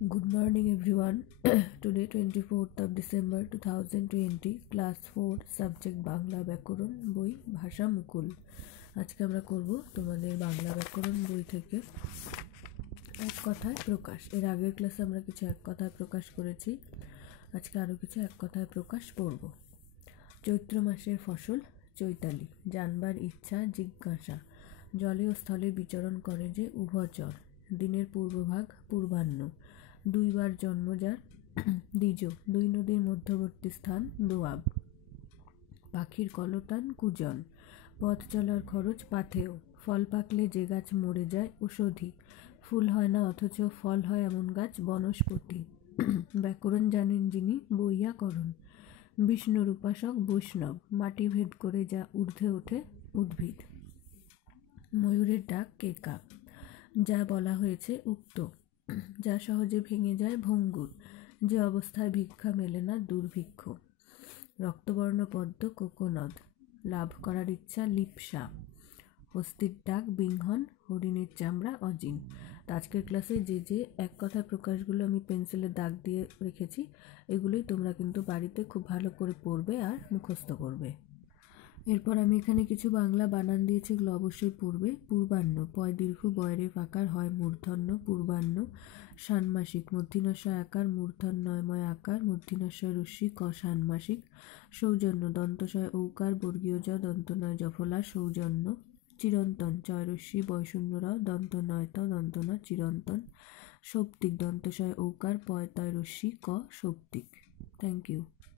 Good morning everyone. Today 24th of December 2020 class 4 subject Bangla ব্যাকরণ বই ভাষা মুকুল। আজকে আমরা করব তোমাদের বাংলা ব্যাকরণ বই থেকে এক কথায় প্রকাশ। এর আগের ক্লাসে আমরা কিছু এক কথায় প্রকাশ করেছি, আজকে আরও কিছু এক কথায় প্রকাশ পড়ব। চৈত্র মাসের ফসল চৈতালি, জানবার ইচ্ছা জিজ্ঞাসা, জলে ও স্থলে বিচরণ করে যে উভচর, দিনের পূর্বভাগ পূর্বাহ্ন, দুইবার জন্ম যার দ্বিজ, দুই নদীর মধ্যবর্তী স্থান দোয়াব, পাখির কলতান কুজন, পথ চলার খরচ পাথেয়, ফল পাকলে যে গাছ মরে যায় ঔষধি, ফুল হয় না অথচ ফল হয় এমন গাছ বনস্পতি, ব্যাকরণ জানেন যিনি বৈয়াকরণ, বিষ্ণুর উপাসক বৈষ্ণব, মাটি ভেদ করে যা ঊর্ধ্বে ওঠে উদ্ভিদ, ময়ূরের ডাক কেকা, যা বলা হয়েছে উক্ত, যা সহজে ভেঙে যায় ভঙ্গুর, যে অবস্থায় ভিক্ষা মেলে না দুর্ভিক্ষ, রক্তবর্ণ পদ্ম কোকোনদ, লাভ করার ইচ্ছা লিপসা, হস্তির ডাক বিংহন, হরিণের চামড়া অজিন। তো আজকের ক্লাসে যে এক কথা প্রকাশগুলো আমি পেন্সিলের দাগ দিয়ে রেখেছি, এগুলোই তোমরা কিন্তু বাড়িতে খুব ভালো করে পড়বে আর মুখস্থ করবে। এরপর আমি এখানে কিছু বাংলা বানান দিয়েছি, এগুলো অবশ্যই পড়বে। পূর্বাহ্ন, পয় দীর্ঘ বয়রে ফাকার হয় মূর্ধন্য, পূর্বাহ্ন। ষান্মাসিক, মূর্ধন্যস্বয় আকার মূর্ধন্যময় আকার, মূর্ধন্যস্বয় রস্যি ক ষান্মাসিক। সৌজন্য, দন্তশয় ঔকার বর্গীয় জ দন্তনয় জফলা সৌজন্য। চিরন্তন, চয় রস্যি বয়শূন্য র দন্তনয় ত দন্তন চিরন্তন। সৌপ্তিক, দন্তশয় ঔকার পয় তয় রস্যি ক সৌপ্তিক। Thank you.